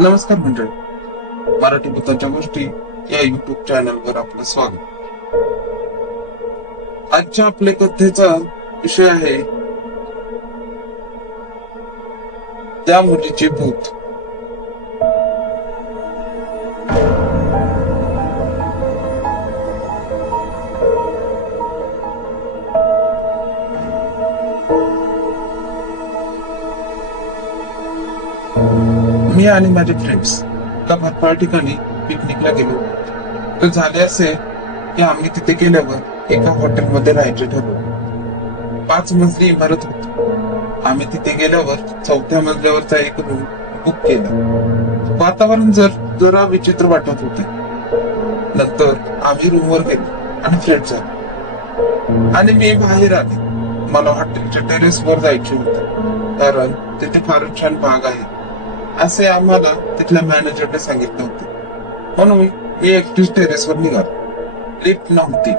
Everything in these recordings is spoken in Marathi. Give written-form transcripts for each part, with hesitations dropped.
नमस्कार मंडळी, मराठी भूतांच्या गोष्टी या युट्यूब चॅनलवर आपलं स्वागत. आजच्या आपल्या कथेचा विषय आहे त्या मुलीचे भूत. मी आणि माझे फ्रेंड्स एका भरपाळ ठिकाणी पिकनिकला गेलो. तर झाले असे की आम्ही तिथे गेल्यावर एका हॉटेलमध्ये राहायचे ठरवले. 5 मजली इमारत होती. आम्ही तिथे गेल्यावर 4थ्या मजल्यावरचा एक रूम बुक केला. वातावरण जरा विचित्र वाटत होते. नंतर आम्ही रूमवर गेलो आणि फ्रेश झालो आणि मी बाहेर आले. मला हॉटेलच्या टेरेसवर जायचे होते कारण तिथे फारच छान बाग आहे असे आम्हाला तिथल्या मॅनेजरने सांगितले होते. म्हणून मी एकटीच टेरेसवर निघालो. लिफ्ट नव्हती.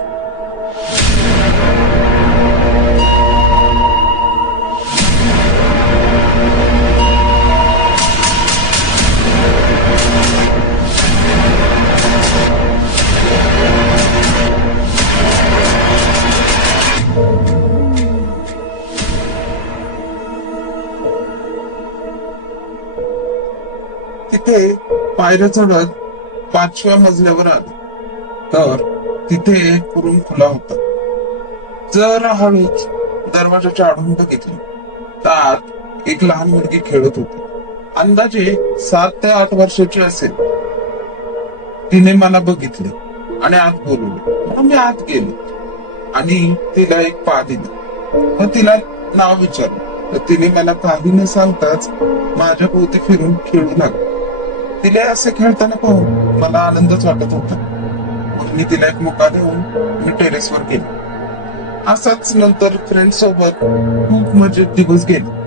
तिथे पायऱ्या चढत 5व्या मजल्यावर आले तर तिथे एक रूम खुला होता. जरा हळूच दरवाजाच्या आडून बघितले त्यात एक लहान मुलगी खेळत होती. अंदाजे 7 ते 8 वर्षाची असेल. तिने मला बघितले आणि आत बोलवले. म्हणून मी आत गेले आणि तिला एक पा दिला व तिला नाव विचारलं. तर तिने मला काही न सांगताच माझ्या भोवती फिरून खेळू लागली. तिला असे खेळताना पाहून मला आनंदच वाटत होता. मग मी तिला एक मुका देऊन मी टेरेसवर गेलो. असाच नंतर फ्रेंड सोबत खूप मजेत दिवस गेले.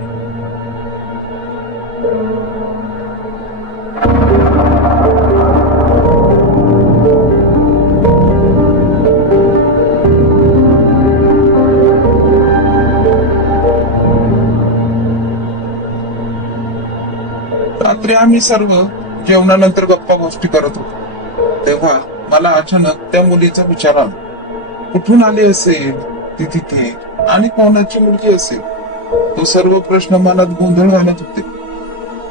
रात्री आम्ही सर्व जेवणानंतर गप्पा गोष्टी करत होतो तेव्हा मला अचानक त्या मुलीचा विचार आला. कुठून आली असेल ती तिथे आणि कोणाची मुलगी असेल? तो सर्व प्रश्न मनात गोंधळ घालत होते.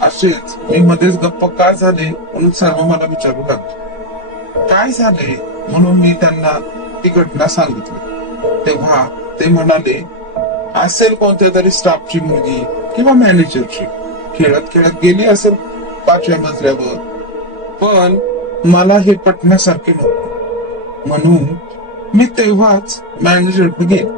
असेच मी मध्येच गप्पा काय झाले म्हणून सर्व मला विचारू लागले. काय झाले म्हणून मी त्यांना ती घटना सांगितली तेव्हा ते म्हणाले असेल कोणत्या तरी स्टाफची मुलगी किंवा मॅनेजरची. खेळत खेळत गेली असेल 5व्या मजल्यावर. पण मला हे पटण्यासारखे नव्हते म्हणून मी तेव्हाच मॅनेजरकडे गेले.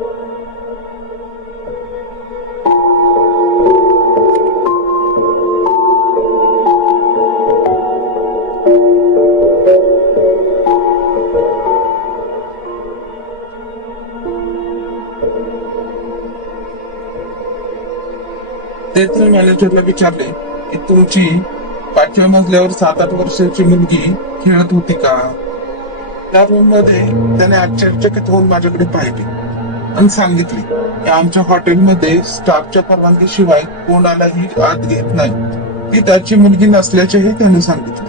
तेथील मॅनेजरला विचारले की तुमची 5व्या मजल्यावर 7-8 वर्षाची मुलगी खेळत होती का? त्या रूम मध्ये त्याने आश्चर्यचकित होऊन माझ्याकडे पाहिले आणि सांगितले की आमच्या हॉटेलमध्ये स्टाफच्या परवानगीशिवाय कोणालाही आत घेत नाही. ती त्याची मुलगी नसल्याचेही त्याने सांगितले.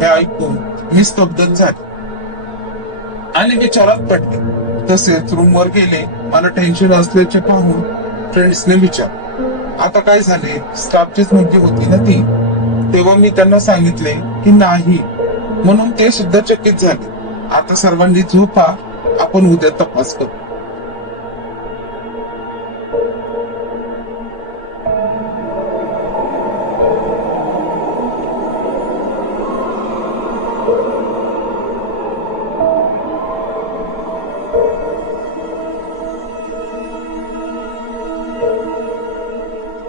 हे ऐकून मी स्तब्ध झाले आणि विचारात पडले. तसेच रूमवर गेले. मला टेन्शन असल्याचे पाहून फ्रेंड्सने विचारले आता काय झाले? स्टाफचीच मुलगी होती ना ती? तेव्हा मी त्यांना सांगितले की नाही. म्हणून ते सुद्धा चकित झाले. आता सर्वांनी झोपा, आपण उद्या तपास करू.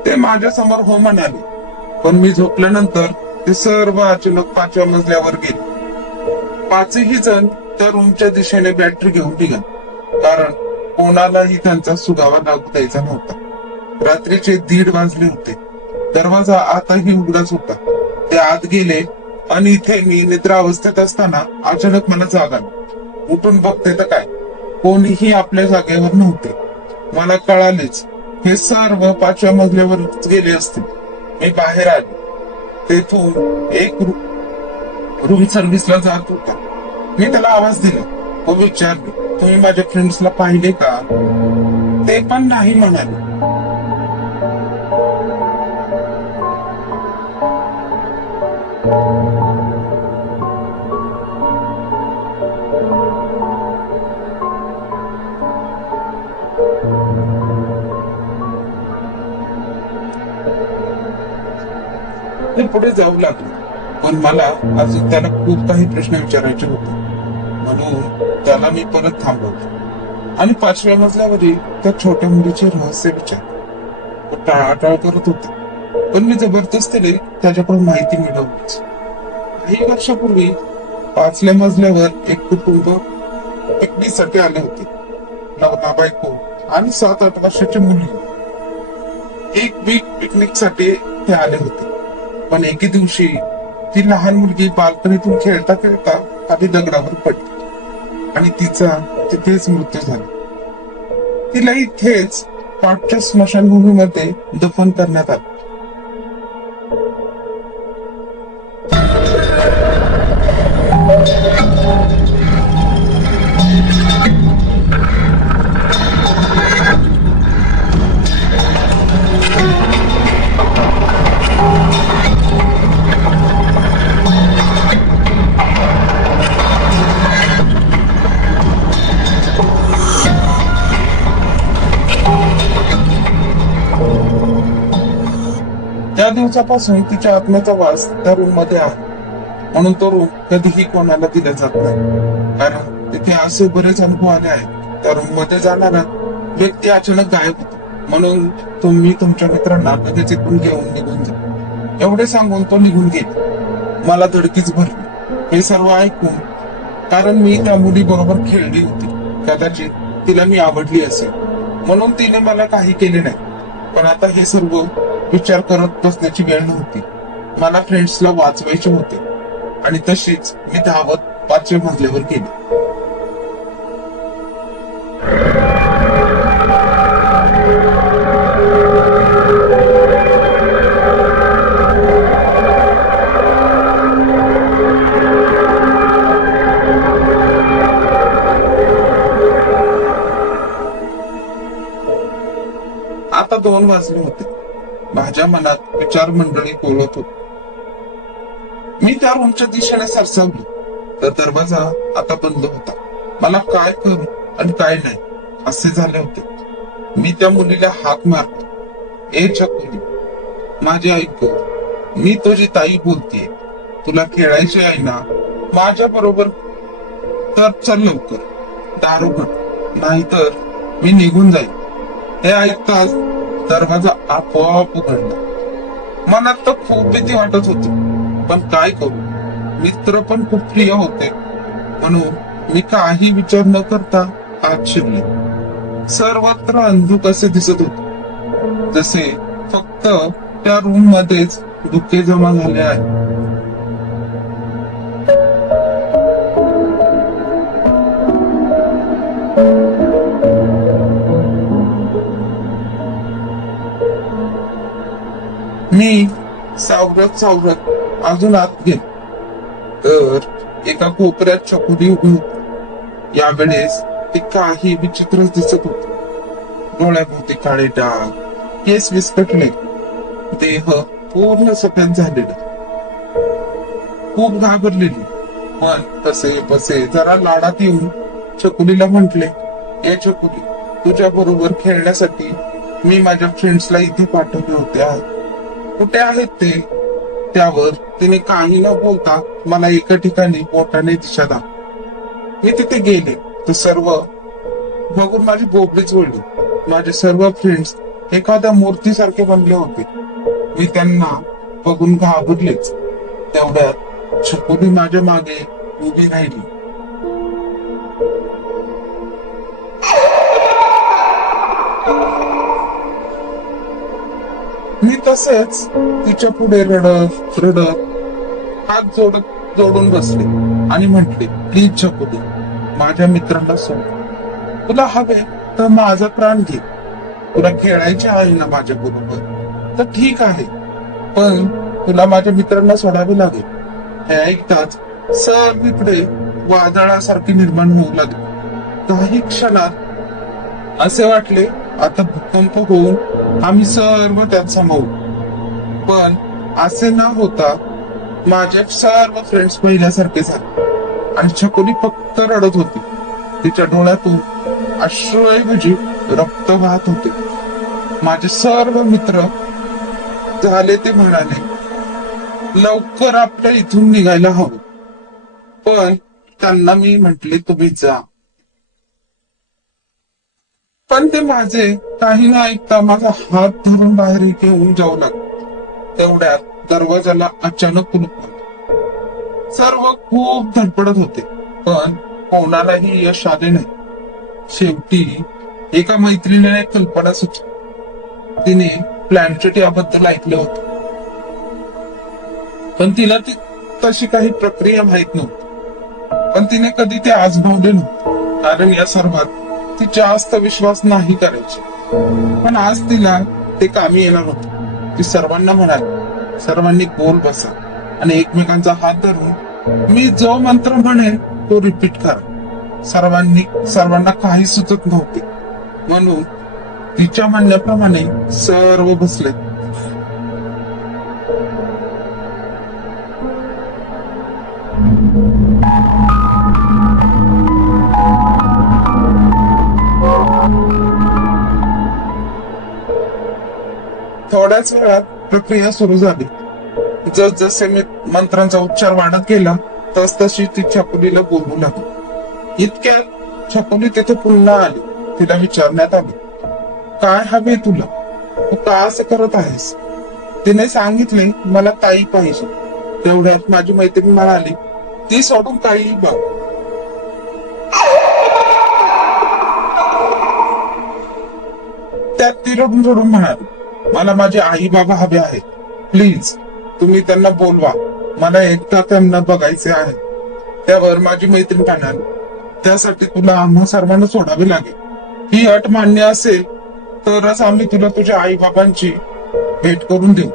ते माझ्या समोर हो म्हणाले. पण मी झोपल्यानंतर ते सर्व अचानक 5व्या मजल्यावर गेले. 5ही जण त्या रूमच्या दिशेने बॅटरी घेऊन निघाले कारण कोणालाही त्यांचा सुगावा लागू द्यायचा नव्हता. रात्रीचे 1:30 वाजले होते. दरवाजा आताही उघडाच होता. ते आत गेले आणि इथे मी निद्रा अवस्थेत असताना अचानक मला जाग आली. उठून बघते तर काय, कोणीही आपल्या जागेवर नव्हते. मला कळालेच हे सर्व 5व्या मजल्यावर गेले असते. मी बाहेर आले तेथून एक रूम सर्व्हिसला जात होता. मी त्याला आवाज दिला व विचारले, तुम्ही माझ्या फ्रेंड्सला पाहिले का? ते पण नाही म्हणाले. ते पुढे जाऊ लागले, पण मला अजून त्याला खूप काही प्रश्न विचारायचे होते. म्हणून त्याला मी परत थांबवले आणि 5व्या मजल्यावरील त्या छोट्या मुलीचे रहस्य विचार टाळाटाळ करत होते. पण मी जबरदस्तीने त्याच्याकडून माहिती मिळवलीच. काही वर्षापूर्वी 5व्या मजल्यावर एक कुटुंब पिकनिकसाठी आले होते. नवरा बायको आणि 7-8 वर्षाची मुली. एक वीक पिकनिक साठी ते आले होते. पण एके दिवशी ती लहान मुलगी बाल्कनीतून खेळता खेळता खाली दगडावर पडली आणि तिचा तिथेच मृत्यू झाला. तिला इथेच पाठच्या स्मशानभूमीमध्ये दफन करण्यात आले. त्या दिवसापासून तिच्या आत्म्याचा वास त्या रूम मध्ये आहे. म्हणून तो रूम कधीही कोणाला दिला जात नाही, कारण तिथे असे बरेच अनुभव आले आहेत. त्या रूम मध्ये जाणारा व्यक्ती अचानक गायब होतो. म्हणून तुम्ही तुमच्या मित्रांना लगेच इकडून घेऊन निघून जा, एवढे सांगून तो निघून गेला. मला धडकीच भरली हे सर्व ऐकून, कारण मी त्या मुली बरोबर खेळली होती. कदाचित तिला मी आवडली असेल म्हणून तिने मला काही केले नाही. पण आता हे सर्व विचार करत बसण्याची वेळ नव्हती. मला फ्रेंड्सला वाचवायचे होते आणि तशीच मी धावत 5व्या मजल्यावर गेले. आता 2 वाजले होते. माझ्या मनात विचार मंडळी बोलत होती. मी त्या रूमच्या दिशेने सरसावली तर दरवाजा आता बंद होता. मला काय करू आणि काय नाही असे झाले होते. मी त्या मुलीला हाक मारला, ए चकुली, माझी ऐक, मी तुझी ताई बोलतेय. तुला खेळायचे आहे ना माझ्या बरोबर? तर चल लवकर, दार उघड, नाहीतर मी निघून जाईल. हे ऐकताच दरवाजा आपोआप उघडला. मनात तर खूप भीती वाटत होती, पण काय करू, मित्र पण खूप प्रिय होते. म्हणून मी काही विचार न करता आत शिरले. सर्वत्र अंधुक असे दिसत होते, जसे फक्त त्या रूम मध्येच धुके जमा झाले आहे. मी सावरत सावरत अजून आत गेलो तर एका कोपऱ्यात चकुली उभी होती. यावेळेस ती काही विचित्रच दिसत होती. डोळ्याभोवती काळे डाग, केस विस्कटले, देह पूर्ण सफेद झालेला. खूप घाबरलेली, पण तसे बसे जरा लाडात येऊन चकुलीला म्हंटले, ए चकुली, तुझ्या बरोबर खेळण्यासाठी मी माझ्या फ्रेंड्सला इथे पाठवले होते. कुठे आहेत ते? त्यावर तिने काही न बोलता मला एका ठिकाणी बोटाने दिशा दाखवली. मी तिथे गेले तर सर्व बघून माझी बोबडीच वळली. माझे सर्व फ्रेंड्स एखाद्या मूर्तीसारखे बनले होते. मी त्यांना बघून घाबरलेच. तेवढ्यात चकुली माझ्या मागे उभी राहिली. मी तसेच तिच्या पुढे रडत रडत हात जोडून बसले आणि म्हटले, प्लीज चकुली, माझ्या मित्रांना सोड. तुला हवे तर माझा प्राण घे. तुला खेळायचे आहे ना माझ्या बरोबर तर ठीक आहे, पण तुला माझ्या मित्रांना सोडावे लागेल. हे ऐकताच सर्वीकडे वादळासारखे निर्माण होऊ लागले. काही क्षणात असे वाटले आता भूकंप होऊन आम्ही सर्व त्यात सामावू. पण असे न होता माझे सर्व फ्रेंड्स पहिल्यासारखे झाले आणि छकुली फक्त रडत होती. तिच्या डोळ्यातून अश्रूऐवजी रक्त वाहत होते. माझे सर्व मित्र झाले ते म्हणाले लवकर आपल्या इथून निघायला हवं. पण त्यांना मी म्हटले तुम्ही जा. पण ते माझे काही न ऐकता माझा हात धरून बाहेर घेऊन जाऊ लागले. तेवढ्यात दरवाजाला अचानक कुलूप लागले. सर्व खूप धडपडत होते पण कोणालाही यश आले नाही. शेवटी एका मैत्रिणीने कल्पना सुचली. तिने प्लॅनचेट याबद्दल ऐकले होते पण तिला ती तशी काही प्रक्रिया माहित नव्हती. पण तिने कधी ते आजमावले नव्हते कारण या सर्वात ती जास्त विश्वास नाही करायची. पण आज तिला ते कामी येणार होते. ती सर्वांना म्हणाली सर्वांनी गोल बसा आणि एकमेकांचा हात धरून मी जो मंत्र म्हणेन तो रिपीट करा. सर्वांना काही सुचत नव्हते म्हणून तिच्या म्हणण्याप्रमाणे सर्व बसले. थोड्याच वेळात प्रक्रिया सुरू झाली. जसजसे मी मंत्रांचा उच्चार वाढत गेला तसतशी ती छकुलीला बोलू लागली. इतक्यात छकुली तिथे पुन्हा आली. तिला विचारण्यात आले काय हवे तुला, तू का असं करत आहेस. तिने सांगितले मला ताई पाहिजे. तेवढ्यात माझी मैत्रीण म्हणाली ती सोडून काही बघ. त्यात ती रडून रडून म्हणाली मला माझे आई बाबा हवे आहेत. प्लीज तुम्ही त्यांना बोलवा. मला एकदा त्यांना बघायचे आहे. त्यावर माझी मैत्रीण म्हणाली त्यासाठी तुला आम्हा सर्वांना सोडावे लागेल. ही अट मान्य असेल तरच आम्ही तुला तुझ्या आई बाबांची भेट करून देऊ.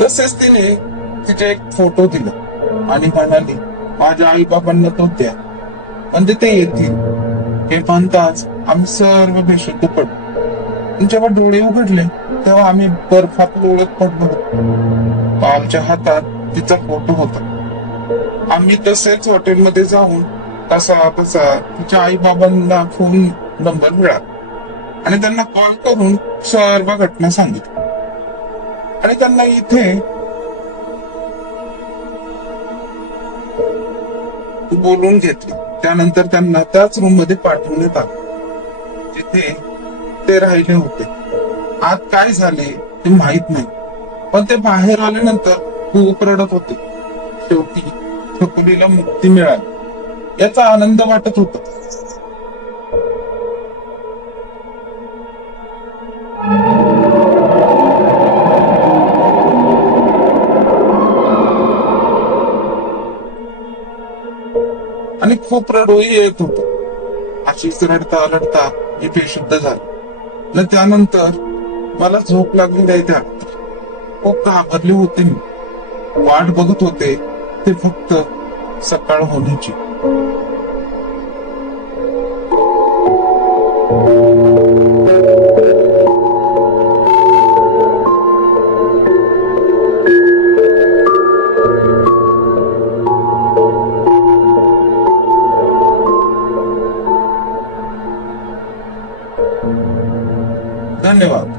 तसेच तिने तिचे एक फोटो दिला आणि म्हणाली माझ्या आई बाबांना तो द्या म्हणजे ते येतील. हे म्हणताच आम्ही सर्व बेशुद्ध पडलो. जेव्हा डोळे उघडले तेव्हा आम्ही बर्फात लोळत पडलो होतो. आमच्या हातात तिचा फोटो होता. आम्ही तसेच हॉटेलमध्ये जाऊन तसा तिच्या आई बाबांना फोन नंबर मिळाला आणि त्यांना कॉल करून सर्व घटना सांगितली आणि त्यांना इथे बोलून घेतली. त्यानंतर त्यांना त्याच रूम मध्ये पाठवण्यात आले जिथे ते राहिले होते. आत काय झाले ते माहित नाही पण ते बाहेर आल्यानंतर खूप रडत होते. शेवटी छकुलीला मुक्ती मिळाली याचा आनंद वाटत होता. आणि खूप रडूही येत होत. अशीच रडता रडता मी बेशुद्ध झालो. त्यानंतर मला झोप लागली नाही. त्या खूप घाबरले होते. मी वाट बघत होते ते फक्त सकाळ होण्याची. धन्यवाद.